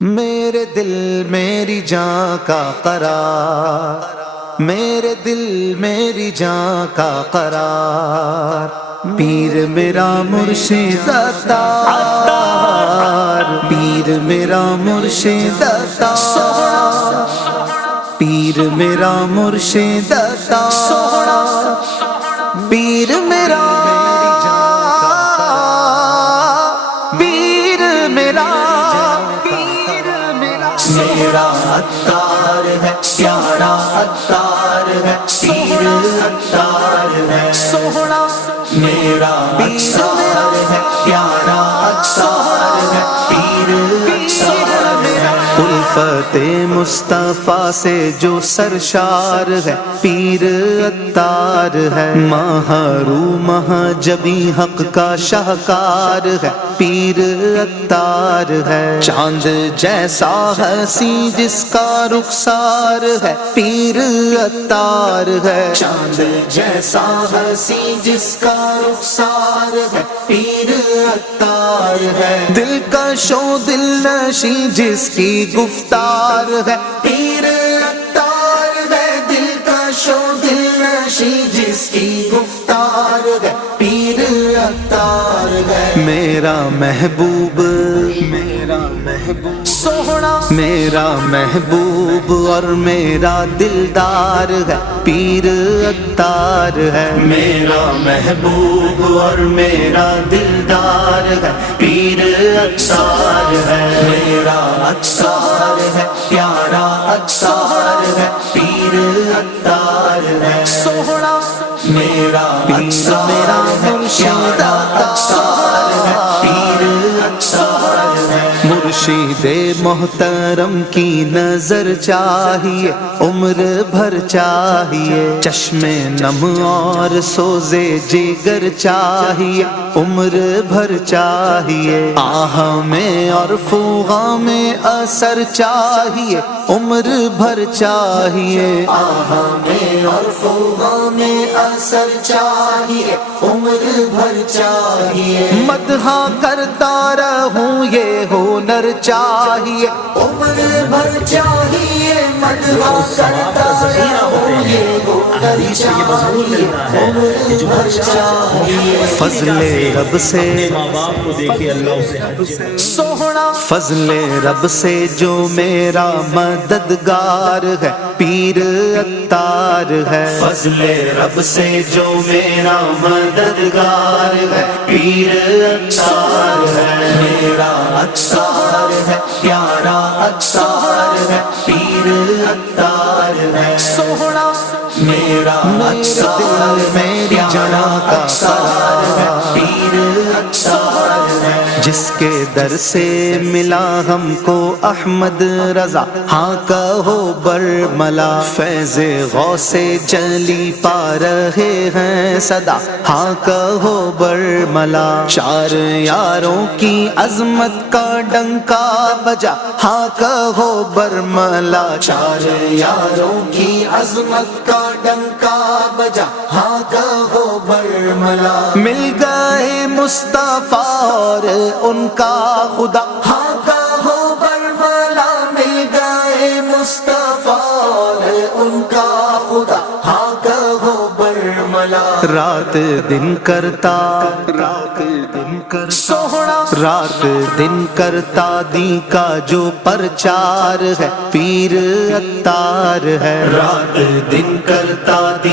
میرے دل میری جان کا قرار، میرے دل میری جان کا قرار، پیر میرا مرشد عطار، پیر میرا مرشد عطار، پیر میرا مرشد عطار، پیر میرا میرا عطار ہے، پیارا عطار ہے، پیر عطار ہے، سوہنا میرا عطار ہے، پیارا عطار ہے، پیر عطار ہے۔ الفت مصطفیٰ سے جو سرشار ہے، پیر عطار ہے، محروم جبی حق کا شاہکار ہے، پیر عطار ہے۔ چاند جیسا حسی جس کا رخسار ہے، پیر عطار ہے، چاند جیسا حسی جس کا رخسار ہے، پیر عطار ہے۔ دل کا شو دل نشی جس کی گفتار ہے، پیر عطار ہے، دل کا شو دل نشی جس کی گفتار ہے، پیر عطار ہے۔ میرا محبوب سوہنا میرا محبوب اور میرا دلدار ہے، پیر عطار ہے، میرا محبوب اور میرا دلدار ہے، پیر عطار ہے، میرا عطار ہے، پیارا عطار ہے، پیر عطار ہے، سوہنا میرا میرا مرشد عطار ہے، پیر عطار ہے۔ مرشد محترم کی نظر چاہیے، عمر بھر چاہیے، چشم نم اور سوزے جگر چاہیے، عمر بھر چاہیے، آہ میں اور فوغاں میں اثر چاہیے، عمر بھر چاہیے، آہ میں اور فوغاں میں اثر چاہیے، عمر بھر چاہیے، مدح کرتا رہوں یہ ہنر چاہیے، عمر بھر چاہیے، مدح کرتا رہوں یہ ہنر چاہیے، عمر بھر چاہیے۔ فضل رب سے سوہنا فضل رب سے جو میرا مددگار ہے، پیر عطار ہے، فضل رب سے جو میرا مددگار ہے، پیر عطار ہے، میرا عطار ہے، پیارا عطار ہے، پیر عطار ہے، سوہنا میرا عطار میری جان کا قرار ہے، پیر عطار ہے۔ جس کے در سے ملا ہم کو احمد رضا، ہاں کہو برملا، فیض غوث جلی پا رہے ہیں صدا، ہاں کہو برملا، چار یاروں کی عظمت کا ڈنکا بجا، ہاں کہو برملا، چار یاروں کی عظمت کا ڈنکا بجا، ہاں کہو برملا، مل گئے مصطفیٰ اور ان کا خدا، ہاں کہو برملا، مل گئے مصطفیٰ اور ان کا خدا، ہاں کہو برملا۔ رات دن کرتا سوہنا رات دن کرتا دی کا جو پرچار ہے، پیر عطار ہے، رات دن کرتا دی